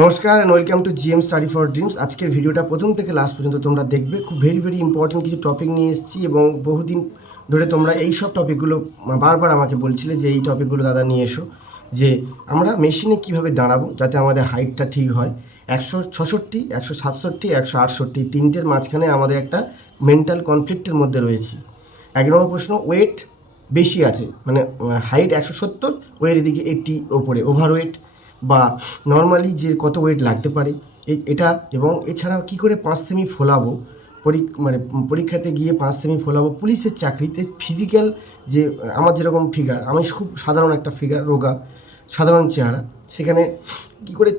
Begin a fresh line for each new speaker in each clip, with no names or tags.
নমস্কার and welcome to GM study for dreams আজকের ভিডিওটা প্রথম থেকে লাস্ট পর্যন্ত তোমরা দেখবে। খুব ভেরি ভেরি ইম্পর্টেন্ট কিছু টপিক নিয়ে এসেছি এবং বহুদিন ধরে তোমরা এই সব টপিকগুলো বারবার আমাকে বলছিলে যে এই টপিকগুলো দাদা নিয়ে এসো, যে আমরা মেশিনে কীভাবে দাঁড়াবো যাতে আমাদের হাইটটা ঠিক হয়। একশো ছষট্টি, একশো সাতষট্টি, একশো আটষট্টি, তিনটের মাঝখানে আমাদের একটা মেন্টাল কনফ্লিক্টের মধ্যে রয়েছি। এক নম্বর প্রশ্ন ওয়েট বেশি আছে মানে হাইট একশো সত্তর ওয়ের এদিকে এইটটি ওপরে ওভার ওয়েট বা নর্মালি যে কত ওয়েট লাগতে পারে, এই এটা এবং এছাড়া কি করে পাঁচ সেমি ফোলাবো? পরীক মানে পরীক্ষাতে গিয়ে পাঁচ সেমি ফোলাবো। পুলিশের চাকরিতে ফিজিক্যাল যে, আমার যেরকম ফিগার আমি খুব সাধারণ একটা ফিগার রোগা, সাধারণ চেহারা। সেখানে কি করে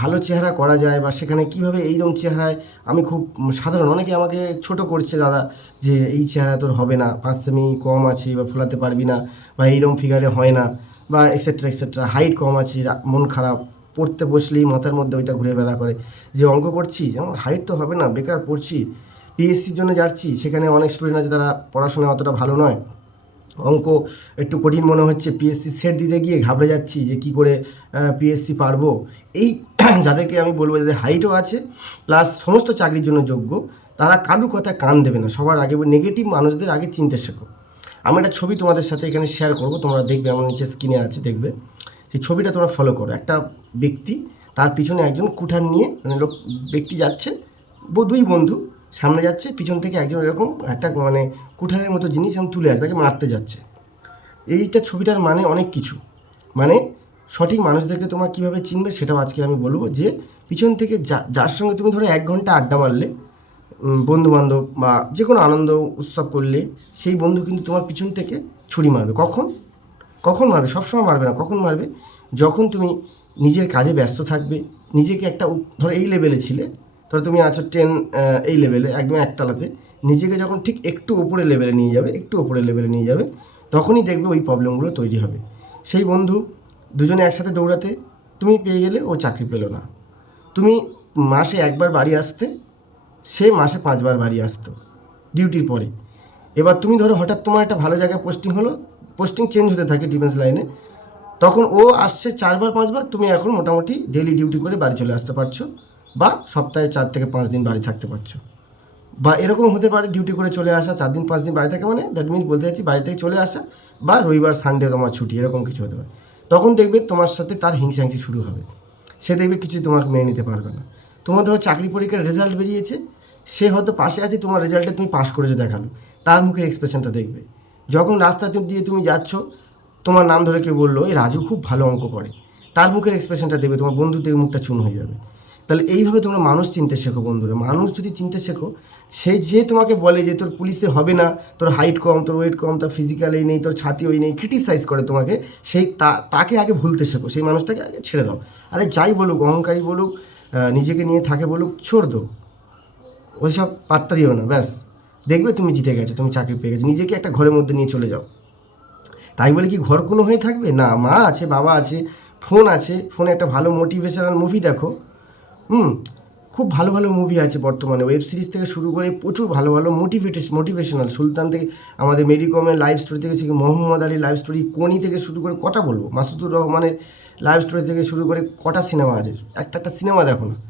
ভালো চেহারা করা যায় বা সেখানে কীভাবে এই রকম চেহারায় আমি খুব সাধারণ। অনেকে আমাকে ছোট করছে, দাদা, যে এই চেহারা তোর হবে না, পাঁচ সেমি কম আছে বা ফোলাতে পারবি না বা এইরকম ফিগারে হয় না। বা এক্সেট্রা এক্সেট্রা হাইট কম আছে মন খারাপ। পড়তে বসলেই মাথার মধ্যে ওইটা ঘুরে বেড়া করে। যে অঙ্ক করছি যেমন হাইট তো হবে না, বেকার পড়ছি। পিএসসির জন্য যাচ্ছি, সেখানে অনেক স্টুডেন্ট আছে তারা পড়াশোনা অতটা ভালো নয়। অঙ্ক একটু কঠিন মনে হচ্ছে পিএসসি সেট দিতে গিয়ে ঘাবড়ে যাচ্ছি যে কি করে পিএসসি পারব। এই যাদেরকে আমি বলব যাদের হাইটও আছে প্লাস সমস্ত চাকরির জন্য যোগ্য, তারা কারুর কথা কান দেবে না। সবার আগে নেগেটিভ মানুষদের আগে চিনতে শেখো। আমি একটা ছবি তোমাদের সাথে এখানে শেয়ার করব, তোমরা দেখবে, আমার নিচে স্ক্রিনে আছে, দেখবে। সেই ছবিটা তোমরা ফলো করো। একটা ব্যক্তি, তার পিছনে একজন কুঠার নিয়ে মানে লোক, ব্যক্তি যাচ্ছে দুই বন্ধু সামনে যাচ্ছে, পিছন থেকে একজন এরকম একটা মানে কুঠারের মতো জিনিস এরকম তুলে আসে, তাকে মারতে যাচ্ছে। এইটা ছবিটার মানে অনেক কিছু। মানে সঠিক মানুষদেরকে তোমার কীভাবে চিনবে, সেটাও আজকে আমি বলব যে, পিছন থেকে যা, যার সঙ্গে তুমি ধরো এক ঘণ্টা আড্ডা মারলে বন্ধু বান্ধব বা যে কোনো আনন্দ উৎসব করলে সেই বন্ধু কিন্তু তোমার পিছন থেকে ছুরি মারবে। কখন? কখন মারবে? সবসময় মারবে না। কখন মারবে? যখন তুমি নিজের কাজে ব্যস্ত থাকবে, নিজেকে একটা ধরো এই লেভেলে ছিলে, ধরো তুমি আছো টেন এই লেভেলে একদম একতলাতে, নিজেকে যখন ঠিক একটু ওপরে লেভেলে নিয়ে যাবে, একটু ওপরে লেভেলে নিয়ে যাবে, তখনই দেখবে ওই প্রবলেমগুলো তৈরি হবে। সেই বন্ধু দুজনে একসাথে দৌড়াতে তুমি পেয়ে গেলে ও চাকরি পেল না। তুমি মাসে একবার বাড়ি আসতে সে মাসে পাঁচবার বাড়ি আসতো ডিউটির পরে। এবার তুমি ধরো হঠাৎ তোমার একটা ভালো জায়গায় পোস্টিং হলো পোস্টিং চেঞ্জ হতে থাকে ডিফেন্স লাইনে তখন ও আসছে চারবার, পাঁচবার, তুমি এখন মোটামুটি ডেলি ডিউটি করে বাড়ি চলে আসতে পারছ বা সপ্তাহে চার থেকে পাঁচ দিন বাড়ি থাকতে পারছ। বা এরকম হতে পারে ডিউটি করে চলে আসা, চার দিন, পাঁচ দিন বাড়ি থাকে মানে দ্যাট মিনস বলতে চাচ্ছি বাড়ি থেকে চলে আসা বা রবিবার সানডে তোমার ছুটি, এরকম কিছু হতে পারে। তখন দেখবে তোমার সাথে তার হিংসাহিংসি শুরু হবে। সে দেখবে কিছুই তোমাকে মেনে নিতে পারবে না। তোমার ধরো চাকরি পরীক্ষার রেজাল্ট বেরিয়েছে সে হয়তো পাশে আছে, তোমার রেজাল্টে তুমি পাশ করেছ দেখাল তার মুখের এক্সপ্রেশনটা দেখবে। যখন রাস্তা দিয়ে তুমি যাচ্ছ, তোমার নাম ধরে কেউ বলল, এই রাজু খুব ভালো অঙ্ক করে। তার মুখের এক্সপ্রেশনটা দেবে তোমার বন্ধু থেকে মুখটা চুন হয়ে যাবে। তাহলে এইভাবে তোমরা মানুষ চিনতে শেখো বন্ধুরা। মানুষ যদি চিনতে শেখো, সে যে তোমাকে বলে যে তোর পুলিশে হবে না, তোর হাইট কম, তোর ওয়েট কম, তোর ফিজিক্যাল এই নেই, তোর ছাতি ওই নেই ক্রিটিসাইজ করে তোমাকে, সেই তাকে আগে ভুলতে শেখো। সেই মানুষটাকে আগে ছেড়ে দাও। আরে যাই বলুক, অহংকারী বলুক নিজেকে নিয়ে থাকে বলুক, ছোড় দো। ওইসব পাত্তা দিও না, ব্যাস। দেখবে তুমি জিতে গেছো, তুমি চাকরি পেয়ে গেছো। নিজেকে একটা ঘরের মধ্যে নিয়ে চলে যাও। তাই বলে কি ঘর কোনো হয়ে থাকবে? না, মা আছে, বাবা আছে, ফোন আছে। ফোনে একটা ভালো মোটিভেশনাল মুভি দেখো। হুম, খুব ভালো ভালো মুভি আছে বর্তমানে। ওয়েব সিরিজ থেকে শুরু করে প্রচুর ভালো ভালো মোটিভেটেশ মোটিভেশনাল সুলতান থেকে আমাদের মেরিকমের লাইভ স্টোরি থেকে শুরু মোহাম্মদ আলীর লাইভ স্টোরি কোনি থেকে শুরু করে কটা বলব? মাসুদুর রহমানের লাইভ স্টোরি থেকে শুরু করে কটা সিনেমা আছে? একটা একটা সিনেমা দেখো না।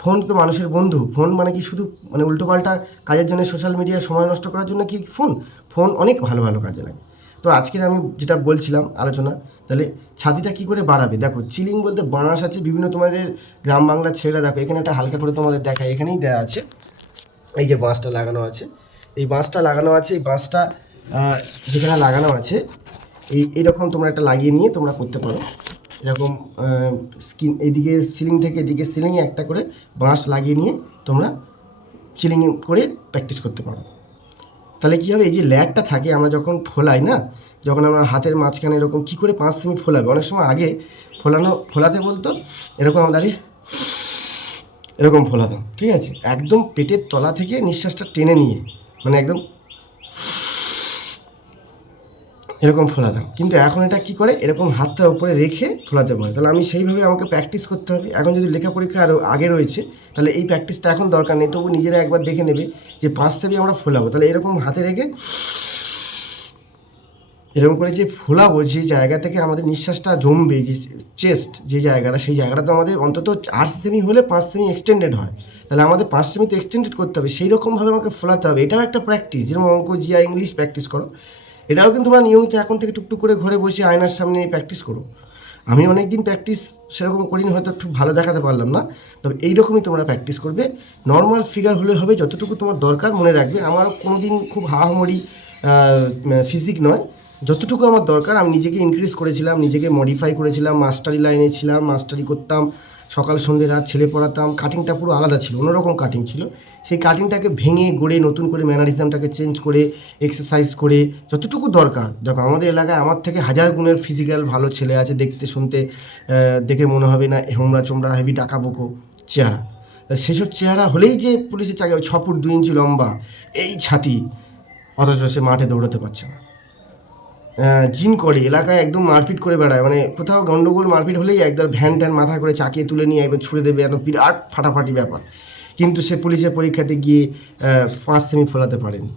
ফোন তো মানুষের বন্ধু। ফোন মানে কি শুধু মানে উল্টোপাল্টা কাজের জন্য সোশ্যাল মিডিয়ায় সময় নষ্ট করার জন্য কি ফোন? ফোন অনেক ভালো ভালো কাজে লাগে। তো আজকের আমি যেটা বলছিলাম আলোচনা, তাহলে ছাতিটা কি করে বাড়াবে? দেখো, চিলিং বলতে বাঁশ আছে, বিভিন্ন তোমাদের গ্রাম বাংলার ছেলেরা দেখো, এখানে একটা হালকা করে তোমাদের দেখায় এখানেই দেওয়া আছে। এই যে বাঁশটা লাগানো আছে, এই বাঁশটা লাগানো আছে, এই বাঁশটা যেখানে লাগানো আছে, এই, এরকম তোমরা একটা লাগিয়ে নিয়ে তোমরা করতে পারো। এরকম স্কিন এইদিকে সিলিং থেকে এদিকে সিলিংয়ে একটা করে বাঁশ লাগিয়ে নিয়ে তোমরা সিলিং করে প্র্যাকটিস করতে পারো। তাহলে কী হবে? এই যে ল্যাগটা থাকে, আমরা যখন ফোলাই না, যখন আমরা হাতের মাঝখানে এরকম কী করে পাঁচ সেমি ফোলাবে? অনেক সময় আগে ফোলানো, ফোলাতে বলতো, এরকম আমরা দাঁড়িয়ে এরকম ফোলাতাম, ঠিক আছে? একদম পেটের তলা থেকে নিঃশ্বাসটা টেনে নিয়ে মানে একদম এরকম ফোলাতাম। কিন্তু এখন এটা কি করে? এরকম হাতটা উপরে রেখে ফোলাতে পারে। তাহলে আমি সেইভাবে আমাকে প্র্যাকটিস করতে হবে। এখন যদি লেখা পরীক্ষা আরও আগে রয়েছে, তাহলে এই প্র্যাকটিসটা এখন দরকার নেই। তবু নিজেরা একবার দেখে নেবে যে পাঁচ সেবি আমরা ফোলাবো। তাহলে এরকম হাতে রেখে এরকম করে যে ফোলাবো, যে জায়গা থেকে আমাদের নিঃশ্বাসটা জমবে, যে চেস্ট যে জায়গাটা, সেই জায়গাটা তো আমাদের অন্তত আট সেমি হলে পাঁচ সেমি এক্সটেন্ডেড হয়। তাহলে আমাদের পাঁচ সেমি তো এক্সটেন্ডেড করতে হবে। সেই রকমভাবে আমাকে ফোলাতে হবে। এটাও একটা প্র্যাকটিস যেরকম অঙ্ক জিয়া ইংলিশ প্র্যাকটিস করো। এটাও কিন্তু তোমরা নিয়মিত এখন থেকে টুকটুক করে ঘরে বসে আয়নার সামনে প্র্যাকটিস করো আমি অনেক দিন প্র্যাকটিস সেরকম করিনি, হয়তো একটু ভালো দেখাতে পারলাম না। তবে এইরকমই তোমরা প্র্যাকটিস করবে। নর্মাল ফিগার হলে হবে, যতটুকু তোমার দরকার মনে রাখবে। আমার কোনো দিন খুব হাহামরি ফিজিক নয়। যতটুকু আমার দরকার, আমি নিজেকে ইনক্রিজ করেছিলাম, নিজেকে মডিফাই করেছিলাম মাস্টারি লাইনে ছিলাম মাস্টারি করতাম, সকাল, সন্ধ্যে, রাত ছেলে পড়াতাম কাটিংটা পুরো আলাদা ছিল, অন্যরকম কাটিং ছিল। সেই কাটিংটাকে ভেঙে গড়ে, নতুন করে ম্যানারিজমটাকে চেঞ্জ করে এক্সারসাইজ করে, যতটুকু দরকার। দেখো, আমাদের এলাকায় আমার থেকে হাজার গুণের ফিজিক্যাল ভালো ছেলে আছে দেখতে, শুনতে দেখে মনে হবে না, হোমরা চোমরা হেভি টাকা বোকো, চেহারা। সেসব চেহারা হলেই যে পুলিশের চাকরি ছ ফুট দুই ইঞ্চি লম্বা, এই ছাতি, অথচ সে মাঠে দৌড়াতে পারছে না। জিম করে, এলাকায় একদম মারপিট করে বেড়ায় মানে কোথাও গন্ডগোল, মারপিট হলেই একদম ভ্যান ট্যান মাথা করে চাকিয়ে তুলে নিয়ে একদম ছুড়ে দেবে, একদম বিরাট ফাটাফাটি ব্যাপার। কিন্তু সে পুলিশের পরীক্ষাতে গিয়ে পাঁচ সেমি ফোলাতে পারেনি।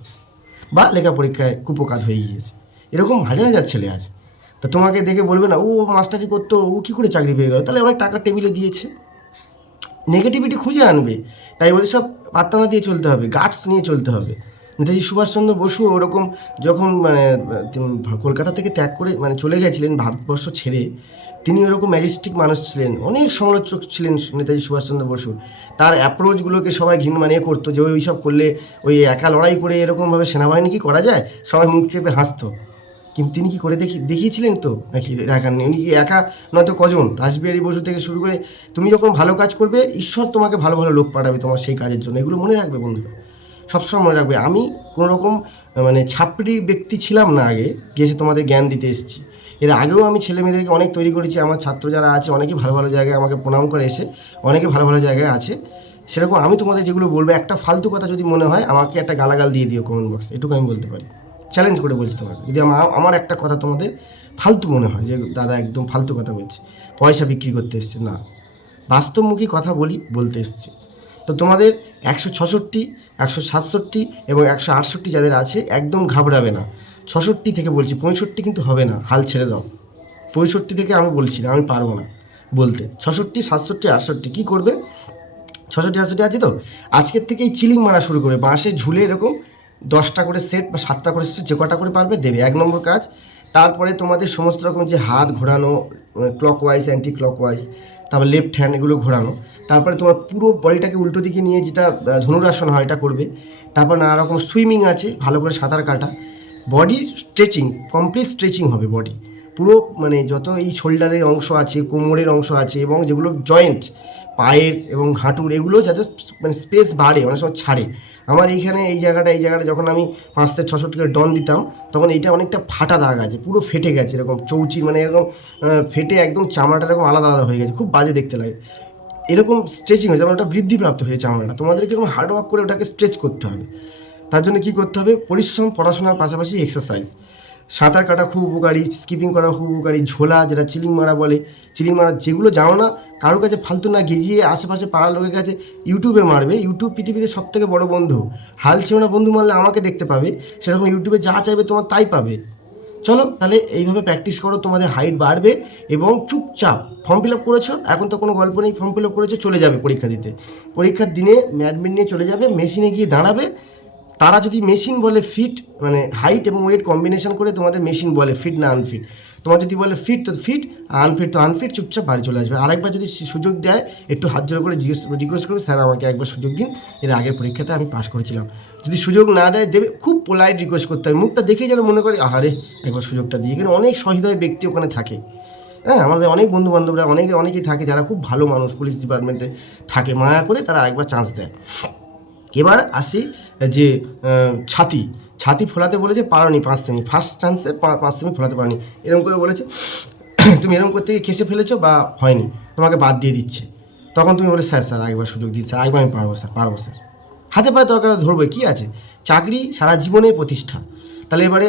বা লেখা পরীক্ষায় কুপকাত হয়ে গিয়েছে। এরকম হাজার হাজার ছেলে আছে। তা তোমাকে দেখে বলবে না, ও মাস্টারি করতো? ও কী করে চাকরি পেয়ে গেল? তাহলে অনেক টাকা টেবিলে দিয়েছে। নেগেটিভিটি খুঁজে আনবে। তাই বলে সব পাত্তা না দিয়ে চলতে হবে গার্ডস নিয়ে চলতে হবে। নেতাজি সুভাষচন্দ্র বসু ওরকম যখন মানে কলকাতা থেকে ত্যাগ করে মানে চলে গেছিলেন ভারতবর্ষ ছেড়ে তিনি ওরকম ম্যাজিস্টিক মানুষ ছিলেন, অনেক সমালোচক ছিলেন নেতাজি সুভাষচন্দ্র বসু। তার অ্যাপ্রোচগুলোকে সবাই ঘৃণ মানিয়ে করতো যে, ওই সব করলে ওই একা লড়াই করে এরকমভাবে সেনাবাহিনী কি করা যায়? সবাই মুখ চেপে হাসতো। কিন্তু তিনি কি করে দেখি দেখিয়েছিলেন তো? নাকি দেখাননি? উনি কি একা নয়তো কজন? রাসবিহারী বসু থেকে শুরু করে, তুমি যখন ভালো কাজ করবে, ঈশ্বর তোমাকে ভালো ভালো লোক পাঠাবে তোমার সেই কাজের জন্য। এগুলো মনে রাখবে বন্ধুরা। সবসময় মনে রাখবে। আমি কোনো রকম মানে ছাপড়ি ব্যক্তি ছিলাম না আগে গিয়েছে তোমাদের জ্ঞান দিতে এসেছি। এর আগেও আমি ছেলে মেয়েদেরকে অনেক তৈরি করেছি, আমার ছাত্র যারা আছে অনেকে ভালো ভালো জায়গায় আমাকে প্রণাম করে এসে অনেকে ভালো ভালো জায়গায় আছে। সেরকম আমি তোমাদের যেগুলো বলব, একটা ফালতু কথা যদি মনে হয়, আমাকে একটা গালাগাল দিয়ে দিও কমেন্ট বক্স এটুকু আমি বলতে পারি। চ্যালেঞ্জ করে বলছি তোমাকে, যদি আমার একটা কথা তোমাদের ফালতু মনে হয়, যে দাদা একদম ফালতু কথা বলছে, পয়সা বিক্রি করতে এসছে, না। বাস্তবমুখী কথা বলি, বলতে এসছে। তো তোমাদের একশো ছষট্টি, একশো সাতষট্টি এবং একশো আটষট্টি যাদের আছে, একদম ঘাবড়াবে না। ছষট্টি থেকে বলছি, পঁয়ষট্টি কিন্তু হবে না, হাল ছেড়ে দাও। পঁয়ষট্টি থেকে আমি বলছি না, আমি পারব না বলতে। ছষট্টি, সাতষট্টি, আটষট্টি, কী করবে? ছষট্টি সাতষট্টি আছে তো? আজকের থেকেই চিলিং মারা শুরু করে, বাঁশে ঝুলে এরকম দশটা করে সেট বা সাতটা করে সেট যে কটা করে পারবে দেবে, এক নম্বর কাজ। তারপরে তোমাদের সমস্ত রকম যে হাত ঘোরানো clockwise anti clock wise তারপর লেফট হ্যান্ড এগুলো ঘোরানো। তারপরে তোমার পুরো বডিটাকে উল্টো দিকে নিয়ে যেটা ধনুরাসন হয়, এটা করবে। তারপর নানা রকম সুইমিং আছে, ভালো করে সাঁতার কাটা। বডি স্ট্রেচিং কমপ্লিট স্ট্রেচিং হবে বডি পুরো মানে যত এই শোল্ডারের অংশ আছে, কোমরের অংশ আছে এবং যেগুলো জয়েন্ট পায়ের এবং হাঁটুর, এগুলো যাতে মানে স্পেস বাড়ে, অনেক সময় ছাড়ে। আমার এইখানে এই জায়গাটা এই জায়গাটা যখন আমি পাঁচ থেকে ছশো টাকা ডন দিতাম, তখন এইটা অনেকটা ফাটা দাগ আছে, পুরো ফেটে গেছে এরকম চৌচি মানে এরকম ফেটে একদম চামড়াটা এরকম আলাদা আলাদা হয়ে গেছে, খুব বাজে দেখতে লাগে। এরকম স্ট্রেচিং হয়েছে, যেমন ওটা বৃদ্ধিপ্রাপ্ত হয়েছে চামড়াটা, তোমাদেরকে এরকম হার্ড ওয়ার্ক করে ওটাকে স্ট্রেচ করতে হবে। তার জন্য কী করতে হবে? পরিশ্রম, পড়াশোনার পাশাপাশি এক্সারসাইজ সাঁতার কাটা খুব উপকারী স্কিপিং করা খুব উপকারী, ঝোলা যেটা চিলিং মারা বলে। চিলিং মারা যেগুলো জানো না কারোর কাছে ফালতু না গেজিয়ে আশেপাশে পাড়ার লোকের কাছে ইউটিউবে মারবে। ইউটিউব পৃথিবীতে সব থেকে বড় বন্ধু। হাল ছেও না বন্ধু মারলে আমাকে দেখতে পাবে। সেরকম ইউটিউবে যা চাইবে তোমার তাই পাবে। চলো, তাহলে এইভাবে প্র্যাকটিস করো, তোমাদের হাইট বাড়বে এবং চুপচাপ ফর্ম ফিল আপ করেছ। এখন তো কোনো গল্প নেই ফর্ম ফিল আপ করেছ, চলে যাবে পরীক্ষা দিতে। পরীক্ষার দিনে ম্যাডমিট নিয়ে চলে যাবে মেশিনে গিয়ে দাঁড়াবে। তারা যদি মেশিন বলে ফিট মানে হাইট এবং ওয়েট কম্বিনেশন করে তোমাদের মেশিন বলে ফিট না আনফিট তোমার যদি বলে ফিট তো ফিট আনফিট তো আনফিট চুপচাপ বাড়ি চলে আসবে। আরেকবার যদি সুযোগ দেয়, একটু হাত জোর করে জিজ্ঞেস রিকোয়েস্ট করবে, স্যার, আমাকে একবার সুযোগ দিন, এর আগের পরীক্ষাটা আমি পাশ করেছিলাম। যদি সুযোগ না দেয়, দেবে, খুব পোলাইট রিকোয়েস্ট করতে হবে। মুখটা দেখেই যেন মনে করে, আহারে, একবার সুযোগটা দিয়ে। এখানে অনেক সহৃদয় ব্যক্তি ওখানে থাকে। হ্যাঁ আমাদের অনেক বন্ধু বান্ধবরা অনেকে, অনেকেই থাকে যারা খুব ভালো মানুষ, পুলিশ ডিপার্টমেন্টে থাকে। মায়া করে তারা একবার চান্স দেয়। এবার আসি, যে ছাতি। ছাতি ফোলাতে বলেছে, পারোনি পাঁচ সেমি। ফার্স্ট চান্সে পাঁচ সেমি ফোলাতে পারোনি। এরকম করে বলেছে, তুমি এরকম করতে গিয়ে খেসে ফেলেছো বা হয়নি? তোমাকে বাদ দিয়ে দিচ্ছে। তখন তুমি বলে, স্যার স্যার একবার সুযোগ দিন, স্যার একবার আমি পারব, স্যার পারব, স্যার। হাতে পায়ে দরকার ধরবে, কী আছে? চাকরি সারা জীবনের প্রতিষ্ঠা। তাহলে এবারে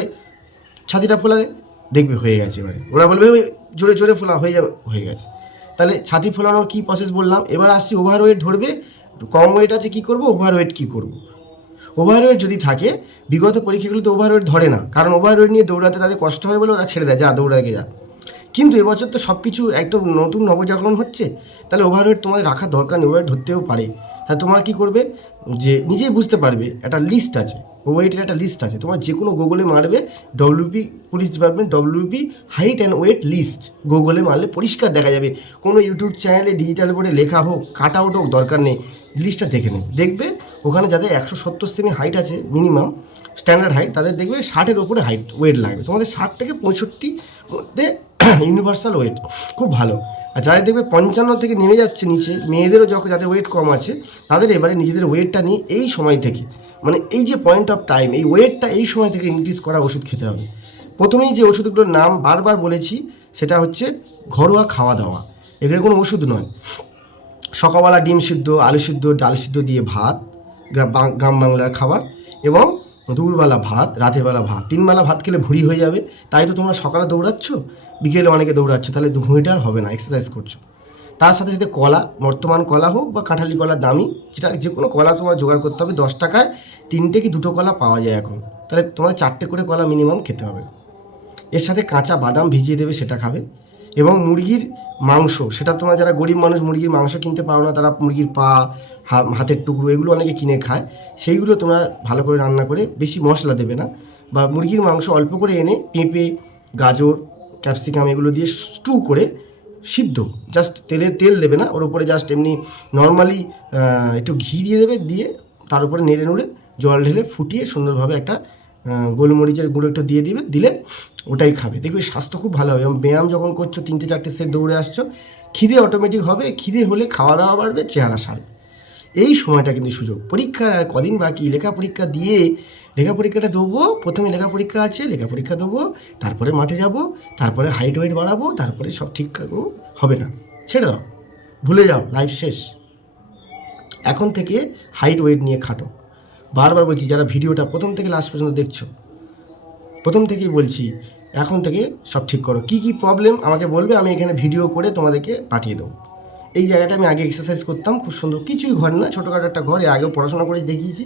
ছাতিটা ফোলালে, দেখবে হয়ে গেছে এবারে। ওরা বলবে, ওই জোরে জোরে ফোলা, হয়ে যাবে, হয়ে গেছে। তাহলে ছাতি ফোলানোর কী প্রসেস বললাম? এবার আসছি ওভার ওয়েট ধরবে কম ওয়েট আছে কী করব ওভার ওয়েট কী করব? ওভারওয়েট যদি থাকে, বিগত পরীক্ষাগুলোতে ওভারওয়েট ধরে না। কারণ ওভারওয়েট নিয়ে দৌড়াতে তাদের কষ্ট হয় বলে ওরা ছেড়ে দেয়, যা দৌড়াকে যা। কিন্তু এবছর তো সব কিছু একদম নতুন নবজাগরণ হচ্ছে, তাহলে ওভারওয়েট তোমাদের রাখার দরকার নেই ওভারওয়েট ধরতেও পারে। তাহলে তোমরা কী করবে? যে নিজেই বুঝতে পারবে, একটা লিস্ট আছে। ওয়েটের একটা লিস্ট আছে। তোমার যে কোনো গুগলে মারবে WP police department WP height and weight list গুগলে মারলে পরিষ্কার দেখা যাবে। কোনো ইউটিউব চ্যানেলে ডিজিটাল বোর্ডে লেখা হোক কাট আউট হোক, দরকার নেই। লিস্টটা দেখে নেবে। দেখবে ওখানে যাদের একশো সত্তর সেমি হাইট আছে মিনিমাম স্ট্যান্ডার্ড হাইট তাদের দেখবে ষাটের ওপরে হাইট ওয়েট লাগবে। তোমাদের ষাট থেকে পঁয়ষট্টি মধ্যে ইউনিভার্সাল ওয়েট খুব ভালো। আর যাদের দেখবে পঞ্চান্ন থেকে নেমে যাচ্ছে নিচে, মেয়েদেরও যখন যাদের ওয়েট কম আছে, তাদের এবারে নিজেদের ওয়েটটা নিয়ে এই সময় থেকে মানে এই যে পয়েন্ট অফ টাইম এই ওয়েটটা এই সময় থেকে ইনক্রিজ করা ওষুধ খেতে হবে। প্রথমেই যে ওষুধগুলোর নাম বারবার বলেছি, সেটা হচ্ছে ঘরোয়া খাওয়া দাওয়া এগুলো কোনো ওষুধ নয়। সকালবেলা ডিম সিদ্ধ, আলু সিদ্ধ, ডাল সিদ্ধ দিয়ে ভাত গ্রা- গ্রাম বাংলার খাবার এবং দুপুরবেলা ভাত রাতের বেলা ভাত। তিনবেলা ভাত খেলে ভুঁড়ি হয়ে যাবে। তাই তো তোমরা সকালে দৌড়াচ্ছ, বিকেলে অনেকে দৌড়াচ্ছ, তাহলে ভুঁড়িটা আর হবে না এক্সারসাইজ করছ। তার সাথে সাথে কলা, বর্তমান কলা হোক বা কাঁঠালি কলা দামি যেটা যে কোনো কলা তোমার জোগাড় করতে হবে দশ টাকায়, তিনটে কি দুটো কলা পাওয়া যায় এখন? তাহলে তোমার চারটে করে কলা মিনিমাম খেতে হবে। এর সাথে কাঁচা বাদাম ভিজিয়ে দেবে, সেটা খাবে। এবং মুরগির মাংস, সেটা তোমরা যারা গরিব মানুষ মুরগির মাংস কিনতে পারো না, তারা মুরগির পা হাতের টুকরো, এগুলো অনেকে কিনে খায়। সেইগুলো তোমরা ভালো করে রান্না করে, বেশি মশলা দেবে না। বা মুরগির মাংস অল্প করে এনে পেঁপে, গাজর, ক্যাপসিকাম এগুলো দিয়ে স্টু করে সিদ্ধ। জাস্ট তেলের তেল দেবে না। ওর উপরে জাস্ট এমনি নর্মালি একটু ঘি দিয়ে দেবে। দিয়ে তার উপরে নেড়ে নুড়ে জল ঢেলে ফুটিয়ে সুন্দরভাবে একটা গোলমরিচের গুঁড়ো একটু দিয়ে দিবে। দিলে ওটাই খাবে। দেখবে স্বাস্থ্য খুব ভালো হবে। এবং ব্যায়াম যখন করছ, তিনটে, চারটে সেট দৌড়ে আসছো, খিদে অটোমেটিক হবে। খিদে হলে খাওয়া দাওয়া বাড়বে, চেহারা সারবে। এই সময়টা কিন্তু সুযোগ। পরীক্ষার আর কদিন বাকি? লেখা পরীক্ষা দিয়ে লেখা পরীক্ষাটা দেবো, প্রথমে লেখা পরীক্ষা আছে লেখা পরীক্ষা দেবো, তারপরে মাঠে যাব, তারপরে হাইট ওয়েট বাড়াবো, তারপরে সব ঠিক হবে না। ছেড়ে দাও, ভুলে যাও লাইফ শেষ। এখন থেকে হাইট ওয়েট নিয়ে খাটো। বারবার বলছি, যারা ভিডিওটা প্রথম থেকে লাস্ট পর্যন্ত দেখছ, প্রথম থেকেই বলছি, এখন থেকে সব ঠিক করো। কি কি প্রবলেম আমাকে বলবে, আমি এখানে ভিডিও করে তোমাদেরকে পাঠিয়ে দেবো। এই জায়গাটা আমি আগে এক্সারসাইজ করতাম, খুব সুন্দর। কিছুই ঘর না, ছোটোখাটো একটা ঘর আগেও পড়াশোনা করে দেখিয়েছি।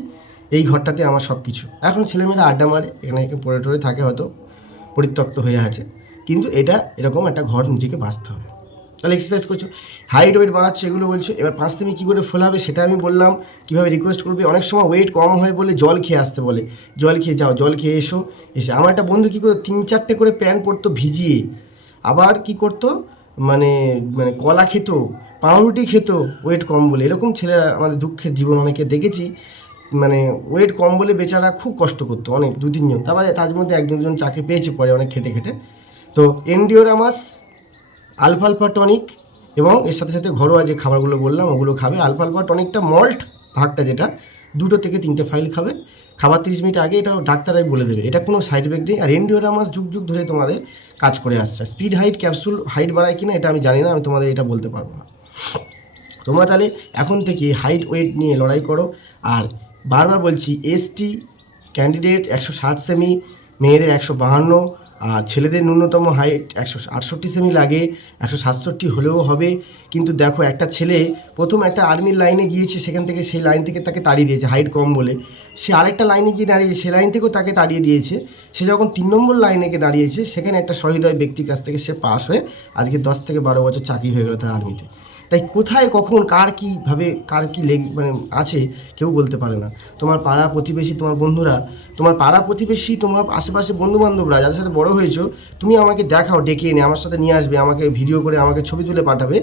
এই ঘরটাতে আমার সব কিছু এখন ছেলেমেয়েরা আড্ডা মারে, এখানে এখানে পড়ে টরে থাকে হয়তো, পরিত্যক্ত হয়ে আছে। কিন্তু এটা এরকম একটা ঘর নিজেকে বাঁচতে হবে। তাহলে এক্সারসাইজ করছ হাইট ওয়েট বাড়াচ্ছ, এগুলো বলছো, এবার পাঁচ সেমি কী করে ফোলাবে সেটা আমি বললাম, কীভাবে রিকোয়েস্ট করবে, অনেক সময় ওয়েট কম হয় বলে জল খেয়ে আসতে বলে, জল খেয়ে যাও, জল খেয়ে এসো, এসে। আমার একটা বন্ধু কী করতো তিন চারটে করে প্যান্ট পরতো ভিজিয়ে, আবার কি করতো মানে মানে কলা খেত, পাউরুটি খেত ওয়েট কম বলে। এরকম ছেলেরা আমাদের দুঃখের জীবন অনেকে দেখেছি। মানে ওয়েট কম বলে বেচারা খুব কষ্ট করতো, অনেক, দু, তিনজন। তারপরে তার মধ্যে একজন দুজন চাকরি পেয়েছে পরে অনেক খেটে খেটে। তো এনডিওরামাস আলফা আলফা টনিক এবং এর সাথে সাথে ঘরোয়া যে খাবারগুলো বললাম, ওগুলো খাবে। আলফা আলফা টনিকটা মল্ট ভাগটা যেটা, দুটো থেকে তিনটে ফাইল খাবে। খাবার তিরিশ মিনিট আগে এটা ডাক্তারাই বলে দেবে। এটা কোনো সাইড এফেক্ট নেই। আর এন্ডিওরামাস যুগ যুগ ধরে তোমাদের কাজ করে আসছে। স্পিড হাইট ক্যাপসুল হাইট বাড়ায় কিনা এটা আমি জানি না, আমি তোমাদের এটা বলতে পারব না। তোমরা তাহলে এখন থেকে হাইট ওয়েট নিয়ে লড়াই করো। আর বারবার বলছি এসটি ক্যান্ডিডেট একশো ষাট সেমি মেয়েদের একশো বাহান্ন, আর ছেলেদের ন্যূনতম হাইট একশো আটষট্টি সেমি লাগে, একশো সাতষট্টি হলেও হবে। কিন্তু দেখো, একটা ছেলে প্রথম একটা আর্মির লাইনে গিয়েছে, সেখান থেকে সেই লাইন থেকে তাকে তাড়িয়ে দিয়েছে হাইট কম বলে। সে আরেকটা লাইনে গিয়ে দাঁড়িয়েছে, সে লাইন থেকেও তাকে তাড়িয়ে দিয়েছে। সে যখন তিন নম্বর লাইনে গিয়ে দাঁড়িয়েছে, সেখানে একটা সহৃদয় ব্যক্তির কাছ থেকে, সে পাস হয়ে আজকে দশ থেকে বারো বছর চাকরি হয়ে গেল তার আর্মিতে তাই কোথায়, কখন, কার কীভাবে কার কী লেগে মানে আছে, কেউ বলতে পারে না। তোমার পাড়া প্রতিবেশী, তোমার বন্ধুরা, তোমার পাড়া প্রতিবেশী, তোমার আশেপাশে বন্ধুবান্ধবরা, যাদের সাথে বড় হয়েছো, তুমি আমাকে দেখাও, ডেকে এনে, আমার সাথে নিয়ে আসবে, আমাকে ভিডিও করে, আমাকে ছবি তুলে পাঠাবে।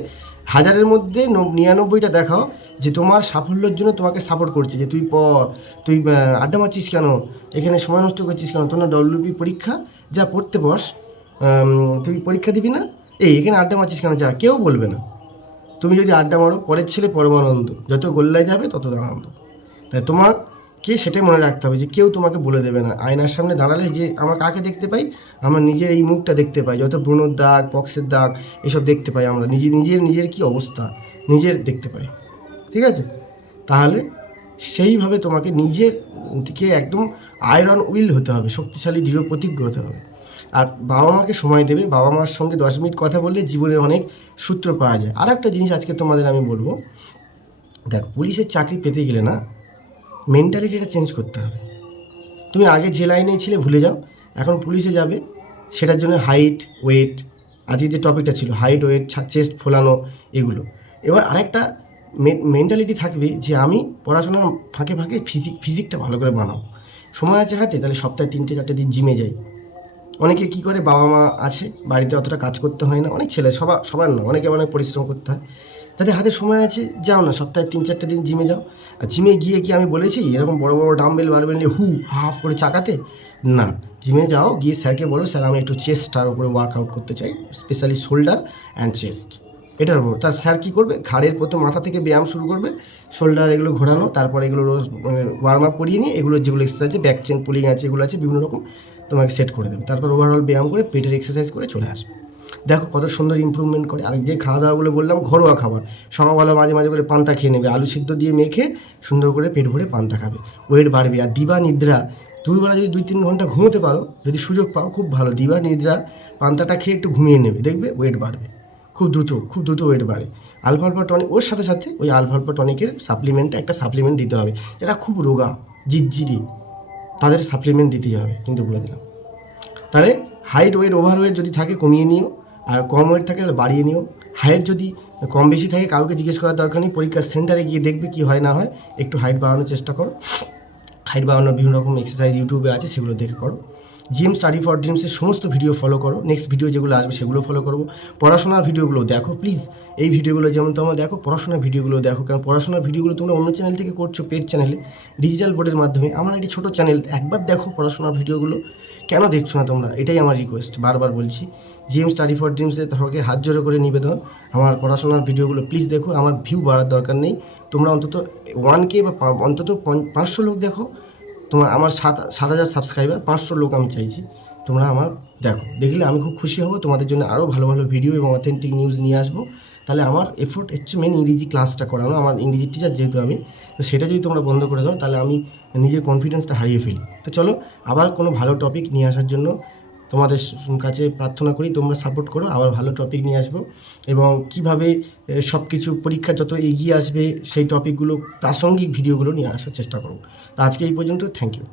হাজারের মধ্যে নিরানব্বইটা দেখাও, যে তোমার সাফল্যের জন্য তোমাকে সাপোর্ট করছে, যে তুই পড় তুই আড্ডা মারছিস কেন? এখানে সময় নষ্ট করছিস কেন? না ডব্লিউপি পরীক্ষা? যা পড়তে বস। তুই পরীক্ষা দিবি না? এই, এখানে আড্ডা মারছিস কেন? যা, কেউ বলবে না। তুমি যদি আড্ডা মারো, পরের ছেলে পরমানন্দ। যত গোল্লায় যাবে, তত আনন্দ। তাই তোমাকে সেটাই মনে রাখতে হবে যে কেউ তোমাকে বলে দেবে না। আয়নার সামনে দাঁড়ালে যে আমরা কাকে দেখতে পাই? আমরা নিজের এই মুখটা দেখতে পাই। যত ব্রণর দাগ, পক্সের দাগ, এসব দেখতে পাই আমরা। নিজে, নিজের নিজের কি অবস্থা? নিজের দেখতে পাই। ঠিক আছে? তাহলে সেইভাবে তোমাকে নিজের থেকে একদম আয়রন উইল হতে হবে, শক্তিশালী, দৃঢ় প্রতিজ্ঞ হতে হবে। আর বাবা মাকে সময় দেবে, বাবা মার সঙ্গে দশ মিনিট কথা বললে জীবনের অনেক সূত্র পাওয়া যায়। আর একটা জিনিস আজকে তোমাদের আমি বলব। দেখ, পুলিশের চাকরি পেতে গেলে না মেন্টালিটিটা চেঞ্জ করতে হবে। তুমি আগে যে লাইনেই ছিলে ভুলে যাও, এখন পুলিশে যাবে, সেটার জন্য হাইট ওয়েট আজকে যে টপিকটা ছিল হাইট ওয়েট চেস্ট ফোলানো, এগুলো। এবার আরেকটা মেন্টালিটি থাকবে যে আমি পড়াশোনার ফাঁকে ফাঁকে ফিজিক ফিজিকটা ভালো করে বানাও সময় আছে হাতে, তাহলে সপ্তাহে তিনটে, চারটে দিন জিমে যাই। অনেকে কি করে? বাবা মা আছে, বাড়িতে অতটা কাজ করতে হয় না। অনেক ছেলে সবার সবার না, অনেকে অনেক পরিশ্রম করতে হয়। যাদের হাতে সময় আছে, যাও না, সপ্তাহে তিন চারটে দিন জিমে যাও। আর জিমে গিয়ে কি আমি বলেছি, এরকম বড় বড় ডাম্বেল বারবেল নিয়ে হু হাফ করে চাকাতে? না। জিমে যাও, গিয়ে স্যারকে বলো, স্যার, আমি একটু চেস্টটার উপরে ওয়ার্কআউট করতে চাই স্পেশালি শোল্ডার অ্যান্ড চেস্ট এটার উপর। তার স্যার কী করবে? ঘাড়ের প্রথম মাথা থেকে ব্যায়াম শুরু করবে শোল্ডার এগুলো ঘোরানো, তারপর এগুলো রোজ মানে ওয়ার্ম আপ করিয়ে নিয়ে, এগুলো যেগুলো এক্সারসাইজ আছে ব্যাক চেন পুলিং আছে, এগুলো আছে, বিভিন্ন রকম। তোমাকে সেট করে দেবে। তারপর ওভারঅল ব্যায়াম করে পেটের এক্সারসাইজ করে চলে আসবে। দেখো কত সুন্দর ইমপ্রুভমেন্ট করে। আর যে খাওয়া দাওয়াগুলো বললাম, ঘরোয়া খাবার। সকালবেলা মাঝে মাঝে করে পান্তা খেয়ে নেবে। আলু সিদ্ধ দিয়ে মেখে সুন্দর করে পেট ভরে পান্তা খাবে। ওয়েট বাড়বে। আর দিবা নিদ্রা, দুপুরবেলা যদি দুই তিন ঘণ্টা ঘুমোতে পারো, যদি সুযোগ পাও, খুব ভালো। দিবা নিদ্রা, পান্তাটা খেয়ে একটু ঘুমিয়ে নেবে। দেখবে ওয়েট বাড়বে। খুব দ্রুত খুব দ্রুত ওয়েট বাড়ে। আলফা আলফা টনিক ওর সাথে সাথে ওই আলফা আলফা টনিকের সাপ্লিমেন্টটা একটা সাপ্লিমেন্ট দিতে হবে। যেটা খুব রোগা জিজ্জিরি তাদের সাপ্লিমেন্ট দিতেই হবে, কিন্তু বলে দিলাম। তাহলে হাইট ওয়েট ওভার ওয়েট যদি থাকে কমিয়ে নিও, আর কম ওয়েট থাকে তাহলে বাড়িয়ে নিও। হাইট যদি কম বেশি থাকে, কাউকে জিজ্ঞেস করার দরকার নেই, পরীক্ষার সেন্টারে গিয়ে দেখবে কি হয় না হয়, একটু হাইট বাড়ানোর চেষ্টা করো। হাইট বাড়ানোর বিভিন্ন রকম এক্সারসাইজ ইউটিউবে আছে, সেগুলো দেখে করো। জিএম স্টাডি ফর ড্রিমসের সমস্ত ভিডিও ফলো করো। নেক্সট ভিডিও যেগুলো আসবে সেগুলো ফলো করব। পড়াশোনার ভিডিওগুলো দেখো প্লিজ এই ভিডিওগুলো যেমন তোমরা দেখো, পড়াশোনার ভিডিওগুলো দেখো। কারণ পড়াশোনার ভিডিওগুলো তোমরা অন্য চ্যানেল থেকে করছ পেড চ্যানেলে ডিজিটাল বোর্ডের মাধ্যমে আমার একটি ছোটো চ্যানেল একবার দেখো পড়াশোনার ভিডিওগুলো কেন দেখছ না তোমরা? এটাই আমার রিকোয়েস্ট বারবার বলছি। জিএম স্টাডি ফর ড্রিমসের তোমাকে হাত জোড়ো করে নিবেদন। আমার পড়াশোনার ভিডিওগুলো প্লিজ দেখো, আমার ভিউ বাড়ার দরকার নেই। তোমরা অন্তত ওয়ান কে বা অন্তত পাঁচশো লোক দেখো। তোমার আমার সাত সাত হাজার সাবস্ক্রাইবার পাঁচশো লোক আমি চাইছি। তোমরা আমার দেখো, দেখলে আমি খুব খুশি হব, তোমাদের জন্য আরও ভালো ভালো ভিডিও এবং অথেন্টিক নিউজ নিয়ে আসব। তাহলে আমার এফোর্ট হচ্ছে মেন ইংরেজি ক্লাসটা করানো, আমার ইংরেজি টিচার যেহেতু আমি, তো সেটা যদি তোমরা বন্ধ করে দাও, তাহলে আমি নিজের কনফিডেন্সটা হারিয়ে ফেলি। তো চলো, আবার কোনো ভালো টপিক নিয়ে আসার জন্য তোমাদের কাছে প্রার্থনা করি তোমরা সাপোর্ট করো, আবার ভালো টপিক নিয়ে আসব। এবং কীভাবে সব কিছু পরীক্ষা যত এগিয়ে আসবে, সেই টপিকগুলো প্রাসঙ্গিক ভিডিওগুলো নিয়ে আসার চেষ্টা করো। তো আজকে এই পর্যন্ত থ্যাংক ইউ